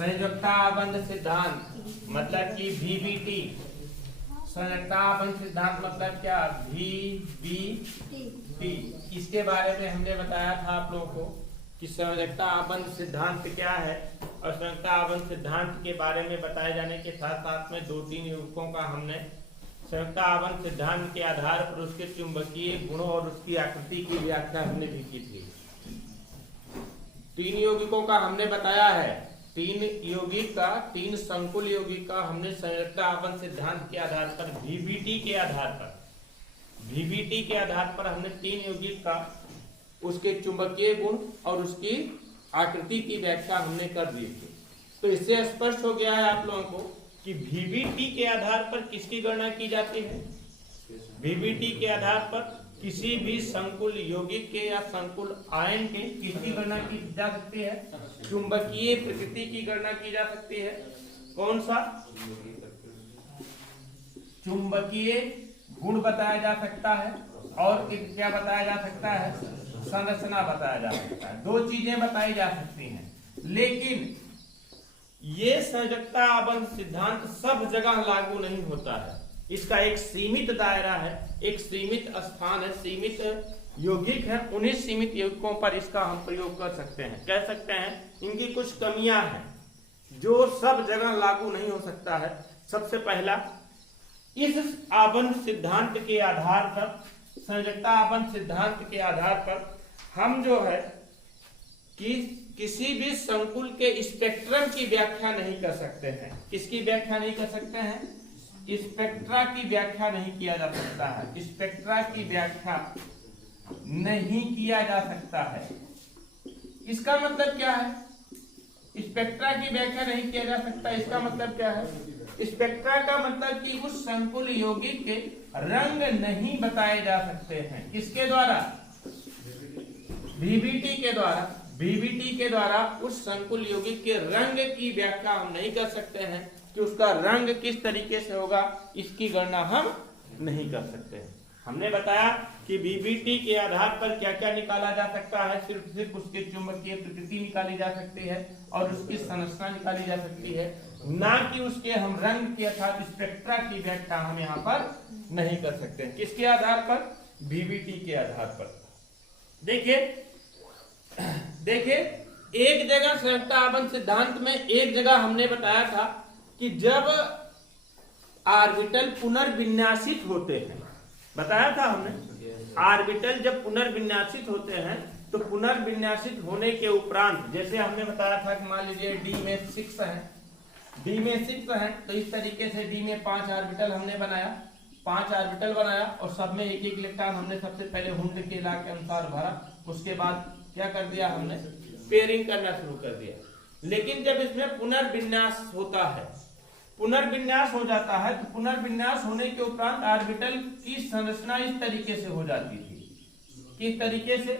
संयोजकता आबंध सिद्धांत मतलब कि VBT। संयोजकता आबंध सिद्धांत मतलब क्या? VBT। इसके बारे में हमने बताया था आप लोगों को कि संयोजकता आबंध सिद्धांत क्या है, और संयोजकता आबंध सिद्धांत के बारे में बताए जाने के साथ साथ में 2-3 यौगिकों का हमने संयोजकता आबंध सिद्धांत के आधार पर उसके चुंबकीय गुणों और उसकी आकृति की व्याख्या हमने भी की थी। 3 यौगिकों का हमने बताया है, 3 संकुल यौगिक का हमने संयोजकता आबंध सिद्धांत के आधार पर VBT के आधार पर हमने 3 यौगिक का उसके चुंबकीय गुण और उसकी आकृति की व्याख्या हमने कर दी थी। तो इससे स्पष्ट हो गया है आप लोगों को कि VBT के आधार पर किसकी गणना की जाती है। VBT के आधार पर किसी भी संकुल यौगिक के या संकुल आयन के किसकी गणना की जा सकती है? चुंबकीय प्रकृति की गणना की जा सकती है। कौन सा? चुंबकीय गुण बताया जा सकता है और एक क्या बताया जा सकता है? संरचना बताया जा सकता है। 2 चीजें बताई जा सकती हैं, लेकिन ये संयोजकता आबंध सिद्धांत सब जगह लागू नहीं होता है। इसका एक सीमित दायरा है, एक सीमित स्थान है, सीमित यौगिक है। उन्हीं सीमित यौगिकों पर इसका हम प्रयोग कर सकते हैं। कह सकते हैं इनकी कुछ कमियां हैं जो सब जगह लागू नहीं हो सकता है। सबसे पहला, इस आबंध सिद्धांत के आधार पर, संयोजकता आबंध सिद्धांत के आधार पर हम जो है कि किसी भी संकुल के स्पेक्ट्रम की व्याख्या नहीं कर सकते हैं। किसकी व्याख्या नहीं कर सकते हैं? स्पेक्ट्रा की व्याख्या नहीं किया जा सकता है। स्पेक्ट्रा की व्याख्या नहीं किया जा सकता है। इसका मतलब क्या है? स्पेक्ट्रा की व्याख्या नहीं किया जा सकता, इसका मतलब क्या है? स्पेक्ट्रा का मतलब कि उस संकुल यौगिक के रंग नहीं बताए जा सकते हैं। किसके द्वारा? VBT के द्वारा। VBT के द्वारा उस संकुल यौगिक के रंग की व्याख्या हम नहीं कर सकते हैं कि उसका रंग किस तरीके से होगा, इसकी गणना हम नहीं कर सकते हैं। हमने बताया कि VBT के आधार पर क्या क्या निकाला जा सकता है। सिर्फ उसके चुंबकीय प्रकृति निकाली जा सकती है और उसकी संरचना निकाली जा सकती है, ना कि उसके हम रंग के अर्थात स्पेक्ट्रा की व्याख्या हम यहाँ पर नहीं कर सकते हैं। किसके आधार पर? VBT के आधार पर। देखिए एक जगह संयोजकता आबंध सिद्धांत में एक जगह हमने बताया था कि जब ऑर्बिटल पुनर्विन्यासित होते हैं, बताया था हमने, ऑर्बिटल जब पुनर्विन्यासित होते हैं तो पुनर्विन्यासित होने के उपरांत, जैसे हमने बताया था कि मान लीजिए D में 6 है, तो इस तरीके से D में 5 ऑर्बिटल हमने बनाया, 5 ऑर्बिटल बनाया और सब में एक इलेक्ट्रॉन हमने सबसे पहले हुंड के लॉ के अनुसार भरा। उसके बाद क्या कर दिया हमने? पेयरिंग करना शुरू कर दिया। लेकिन जब इसमें पुनर्विन्यास होता है, पुनर्विन्यास हो जाता है, तो पुनर्विन्यास होने के उपरांत ऑर्बिटल की संरचना इस तरीके से हो जाती थी। किस तरीके से?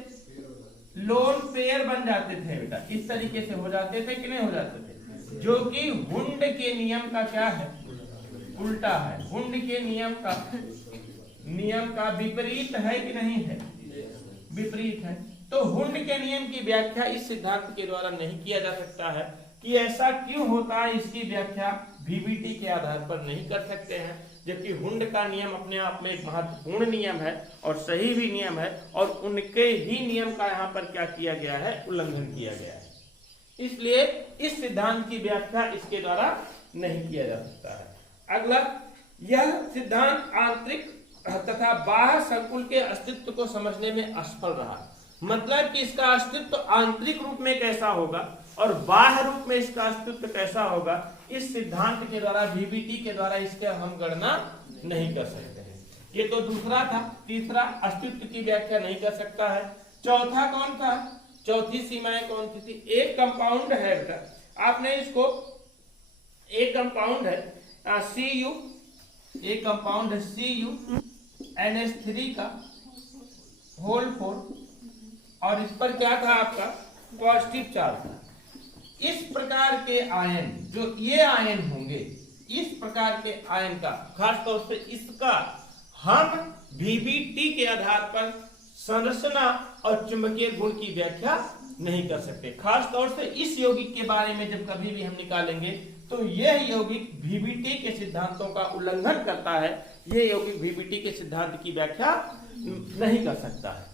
लोन पेयर बन जाते थे बेटा, इस तरीके से हो जाते थे कि नहीं हो जाते थे, जो कि हुंड के नियम का क्या है? उल्टा है। हुंड के नियम का विपरीत है कि नहीं है? विपरीत है। तो हुंड के नियम की व्याख्या इस सिद्धांत के द्वारा नहीं किया जा सकता है कि ऐसा क्यों होता है। इसकी व्याख्या VBT के आधार पर नहीं कर सकते हैं, जबकि हुंड का नियम अपने आप में एक महत्वपूर्ण नियम है और सही भी नियम है, और उनके ही नियम का यहाँ पर क्या किया गया है? उल्लंघन किया गया है। इसलिए इस सिद्धांत की व्याख्या इसके द्वारा नहीं किया जा सकता है। अगला, यह सिद्धांत आंतरिक तथा बाह्य संकुल के अस्तित्व को समझने में असफल रहा। मतलब कि इसका अस्तित्व आंतरिक रूप में कैसा होगा और बाह्य रूप में इसका अस्तित्व कैसा होगा, इस सिद्धांत के द्वारा, VBT के द्वारा इसके हम गणना नहीं कर सकते हैं। ये तो दूसरा था। तीसरा, अस्तित्व की व्याख्या नहीं कर सकता है। चौथा कौन था? चौथी सीमाएं कौन सी थी? एक कंपाउंड है बेटा, आपने इसको, एक कंपाउंड है Cu, एक कंपाउंड है Cu NH3 का होल 4, और इस पर क्या था आपका? पॉजिटिव चार्ज था। इस प्रकार के आयन, जो ये आयन होंगे, इस प्रकार के आयन का खासतौर से इसका हम VBT के आधार पर संरचना और चुंबकीय गुण की व्याख्या नहीं कर सकते। खास तौर से इस यौगिक के बारे में जब कभी भी हम निकालेंगे तो यह यौगिक VBT के सिद्धांतों का उल्लंघन करता है, यह यौगिक VBT के सिद्धांत की व्याख्या नहीं कर सकता है।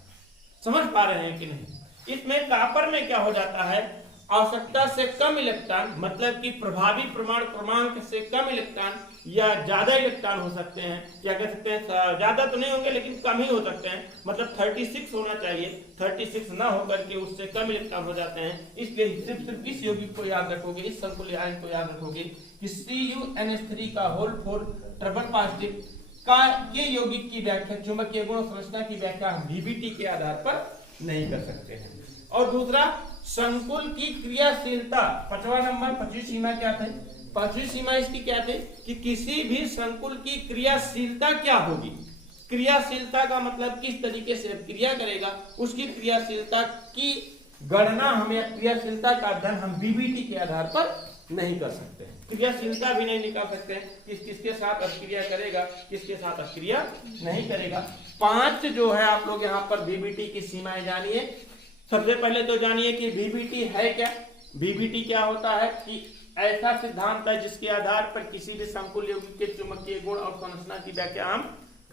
समझ पा रहे हैं कि नहीं? इसमें कॉपर में क्या हो जाता है, आवश्यकता से कम इलेक्ट्रॉन, मतलब कि प्रभावी प्रमाण क्रमांक से कम इलेक्ट्रॉन या ज्यादा इलेक्ट्रॉन हो सकते हैं, क्या कह सकते हैं, ज्यादा तो नहीं होंगे लेकिन कम ही हो सकते हैं, मतलब 36 होना चाहिए, 36 ना होकर के उससे कम इलेक्ट्रॉन हो जाते हैं। इसलिए सिर्फ इस यौगिक को याद रखोगे, इस संकुल आयन को याद रखोगे कि CuNH3 का होल 4 ट्रिपल पॉजिटिव का ये यौगिक की व्याख्या, चुंबकीय गुण संरचना की व्याख्या हम VBT के आधार पर नहीं कर सकते हैं। और दूसरा, संकुल की क्रियाशीलता, 5वां नंबर 5वीं सीमा क्या थे, 5वीं सीमा इसकी क्या थे कि किसी भी संकुल की क्रियाशीलता क्या होगी। क्रियाशीलता का मतलब किस तरीके से क्रिया करेगा, उसकी क्रियाशीलता की गणना हमें, क्रियाशीलता का अध्ययन हम VBT के आधार पर नहीं कर सकते हैं। क्रियाशीलता भी नहीं निकाल सकते हैं, किसके साथ अभिक्रिया करेगा, किसके साथ अभिक्रिया नहीं करेगा। 5 जो है आप लोग यहाँ पर VBT की सीमाएं जानिए। सबसे पहले तो जानिए कि VBT है क्या। VBT क्या होता है कि ऐसा सिद्धांत है जिसके आधार पर किसी भी संकुल यौगिक के चुंबकीय गुण और संरचना की व्याख्या हम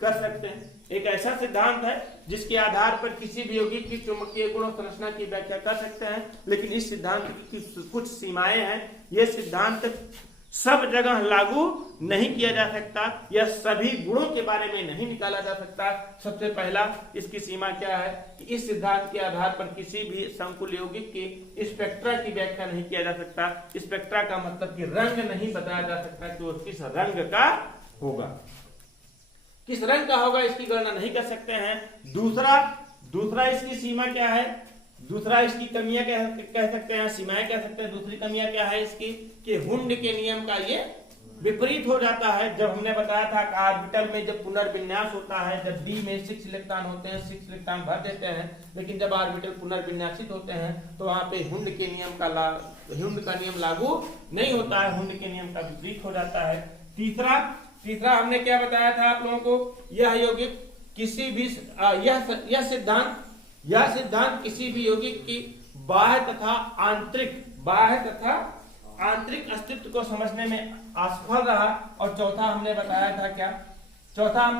कर सकते हैं। एक ऐसा सिद्धांत है जिसके आधार पर किसी भी यौगिक की चुंबकीय गुण और संरचना की व्याख्या कर सकते हैं, लेकिन इस सिद्धांत की कुछ सीमाएं हैं। यह सिद्धांत सब जगह लागू नहीं किया जा सकता या सभी गुणों के बारे में नहीं निकाला जा सकता। सबसे पहला इसकी सीमा क्या है कि इस सिद्धांत के आधार पर किसी भी संकुल यौगिक की स्पेक्ट्रा की व्याख्या नहीं किया जा सकता। स्पेक्ट्रा का मतलब कि रंग नहीं बताया जा सकता कि वो किस रंग का होगा, किस रंग का होगा, इसकी गणना नहीं कर सकते हैं। दूसरा इसकी सीमा क्या है, दूसरा इसकी कमियां कह सकते हैं, सीमाएं कह सकते हैं। दूसरी कमियां क्या है इसकी कि हुंड के नियम का ये विपरीत हो जाता है। जब हमने बताया था कि ऑर्बिटल में जब पुनर्विन्यास होता है, जब d में 6 इलेक्ट्रॉन होते हैं, 6 इलेक्ट्रॉन भर देते हैं, लेकिन जब ऑर्बिटल पुनर्विन्यासित होते हैं तो वहां पे हुंड का नियम लागू नहीं होता है, हुंड के नियम का विपरीत हो जाता है। तीसरा हमने क्या बताया था आप लोगों को, यह यौगिक किसी भी यह सिद्धांत किसी भी यौगिक की बाह्य तथा आंतरिक अस्तित्व को समझने में असफल रहा। और चौथा हमने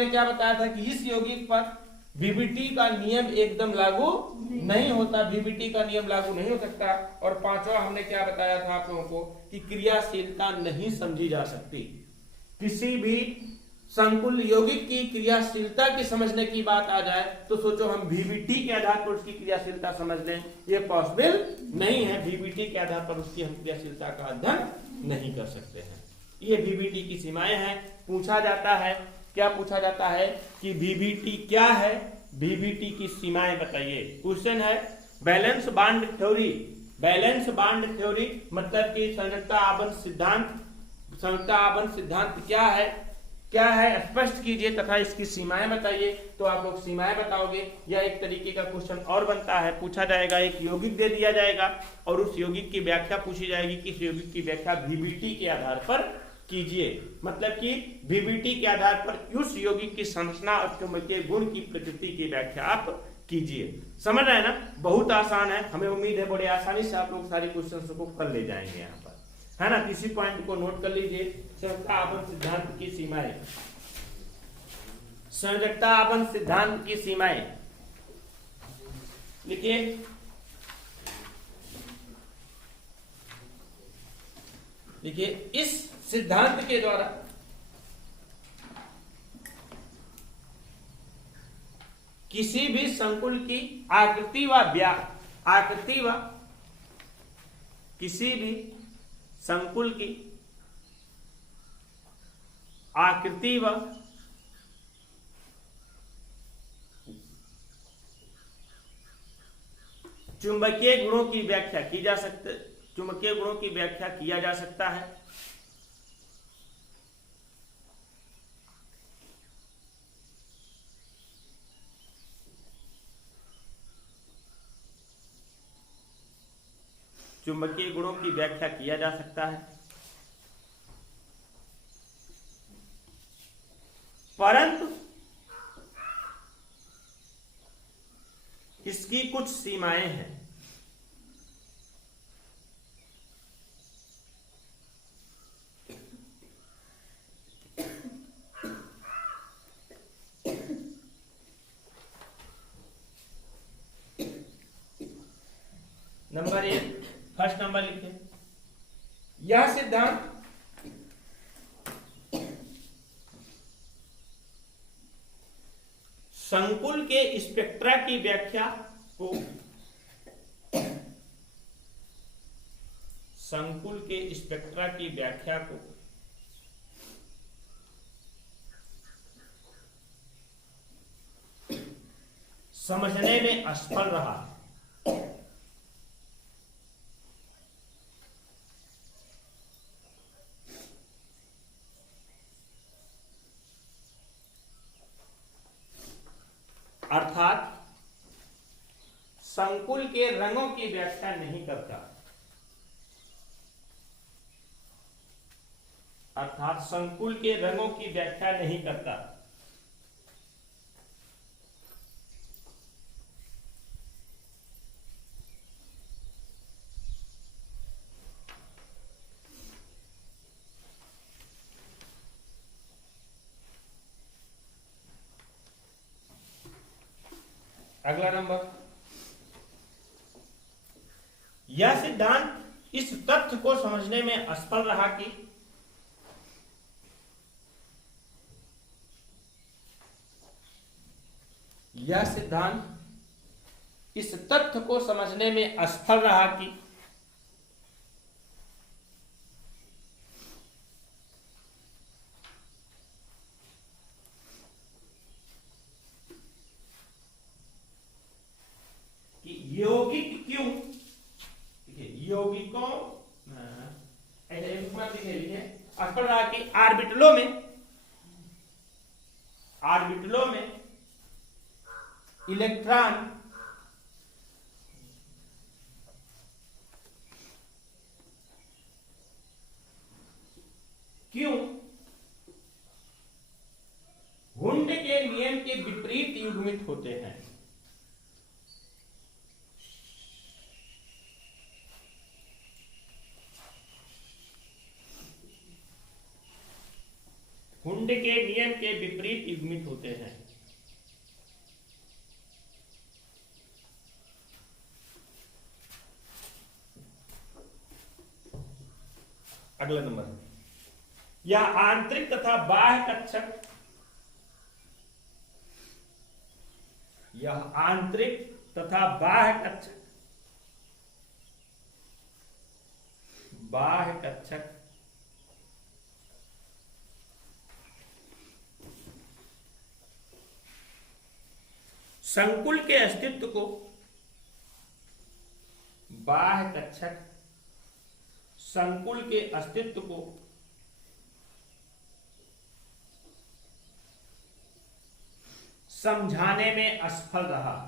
क्या बताया था कि इस यौगिक पर VBT का नियम एकदम लागू नहीं होता, VBT का नियम लागू नहीं हो सकता। और 5वां हमने क्या बताया था आप लोगों को कि क्रियाशीलता नहीं समझी जा सकती। किसी भी संकुल यौगिक की क्रियाशीलता की समझने की बात आ जाए तो सोचो हम VBT के आधार पर उसकी क्रियाशीलता समझ लें, ये पॉसिबल नहीं है। VBT के आधार पर उसकी हम क्रियाशीलता का अध्ययन नहीं कर सकते हैं। ये VBT की सीमाएं हैं। पूछा जाता है कि VBT क्या है, VBT की सीमाएं बताइए। क्वेश्चन है बैलेंस बांड थ्योरी मतलब कि संरचना आबंध सिद्धांत क्या है स्पष्ट कीजिए तथा इसकी सीमाएं बताइए। तो आप लोग सीमाएं बताओगे या एक तरीके का क्वेश्चन और बनता है, पूछा जाएगा एक यौगिक दे दिया जाएगा और उस यौगिक की व्याख्या पूछी जाएगी कि इस यौगिक की व्याख्या VBT के आधार पर कीजिए। मतलब कि VBT के आधार पर उस यौगिक की संरचना और चुंबकीय गुण की प्रकृति की व्याख्या आप कीजिए। समझ रहे हैं ना, बहुत आसान है। हमें उम्मीद है बड़े आसानी से आप लोग सारे क्वेश्चन को कर ले जाएंगे यहाँ पर, है ना। किसी पॉइंट को नोट कर लीजिए। संरचना आबंध सिद्धांत की सीमाएं, संरचना आबंध सिद्धांत की सीमाएं देखिए इस सिद्धांत के द्वारा किसी भी संकुल की किसी भी संकुल की आकृति व चुंबकीय गुणों की व्याख्या किया जा सकता है। चुंबकीय गुणों की व्याख्या किया जा सकता है, परंतु इसकी कुछ सीमाएं हैं। नंबर 1 फर्स्ट नंबर लिखिए। यह सिद्धांत संकुल के स्पेक्ट्रा की व्याख्या को संकुल के स्पेक्ट्रा की व्याख्या को समझने में असफल रहा। अर्थात संकुल के रंगों की व्याख्या नहीं करता। अर्थात संकुल के रंगों की व्याख्या नहीं करता। अगला नंबर, यह सिद्धांत इस तथ्य को समझने में असफल रहा कि यह सिद्धांत इस तथ्य को समझने में असफल रहा कि यौगिक क्यों, यौगिकों ऐसे असफल रहा कि ऑर्बिटलों में इलेक्ट्रॉन क्यों हुंड के नियम के विपरीत युग्मित होते हैं। हुंड के नियम के विपरीत युग्मित होते हैं। अगला नंबर, यह आंतरिक तथा बाह्य कक्षक, यह आंतरिक तथा बाह्य कक्षक, बाह्य कक्षक संकुल के अस्तित्व को, बाह्य कक्षक संकुल के अस्तित्व को समझाने में असफल रहा।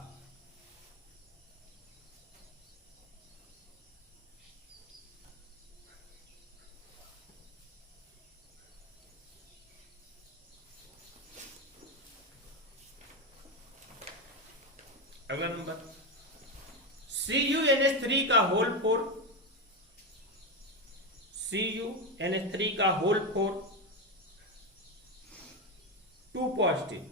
अगला नंबर, CuNH3 का होल 4, CuNH3 का होल 4 2 पॉजिटिव,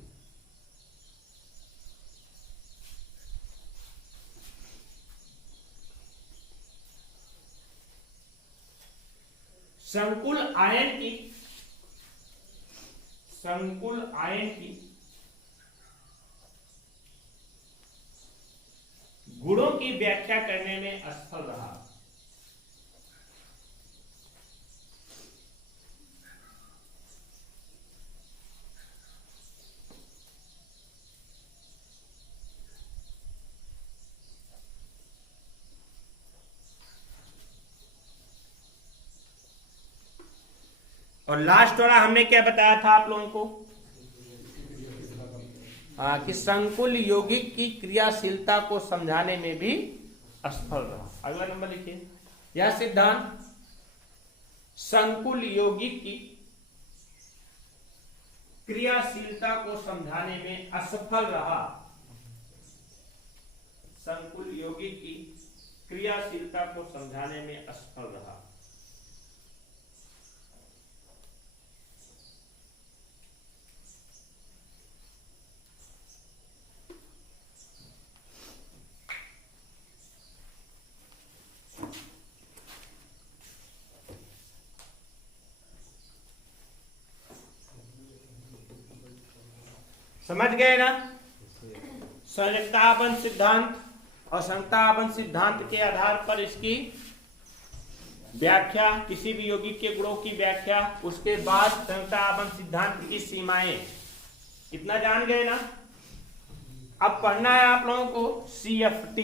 संकुल आयन की गुणों की व्याख्या करने में असफल रहा। और लास्ट वाला हमने क्या बताया था आप लोगों को, कि संकुल यौगिक की क्रियाशीलता को समझाने में भी असफल रहा। अगला नंबर लिखिए, यह सिद्धांत संकुल यौगिक की क्रियाशीलता को समझाने में असफल रहा। संकुल यौगिक की क्रियाशीलता को समझाने में असफल रहा। समझ गए ना। संयुक्ता आपन सिद्धांत और संयुक्ता आपन सिद्धांत के आधार पर इसकी व्याख्या, किसी भी यौगिक के गुणों की व्याख्या, उसके बाद संयुक्ता आपन सिद्धांत की सीमाएं, इतना जान गए ना। अब पढ़ना है आप लोगों को CFT।